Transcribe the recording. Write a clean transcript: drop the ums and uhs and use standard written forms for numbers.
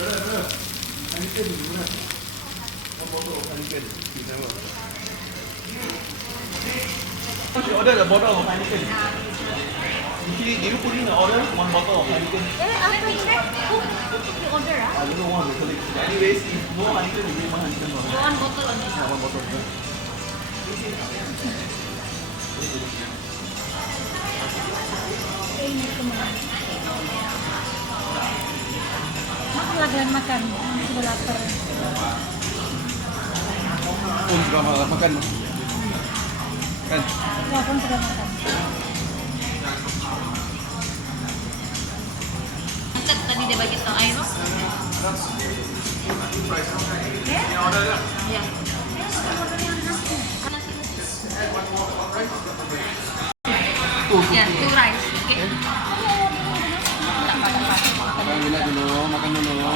You order the bottle of Heineken. Did you put in the order one bottle of Heineken? After check, you order, I don't know one of the colleagues. Anyways, if no Heineken, we give one Heineken. One bottle only. Yeah, one bottle. Yeah. Lagi makan, sudah lapar. Pun juga makan. Kan? Ya pun sudah makan. Tadi dia bagi tau air. Ya. Ya, two rice. Okay. Makan dulu, makan dulu.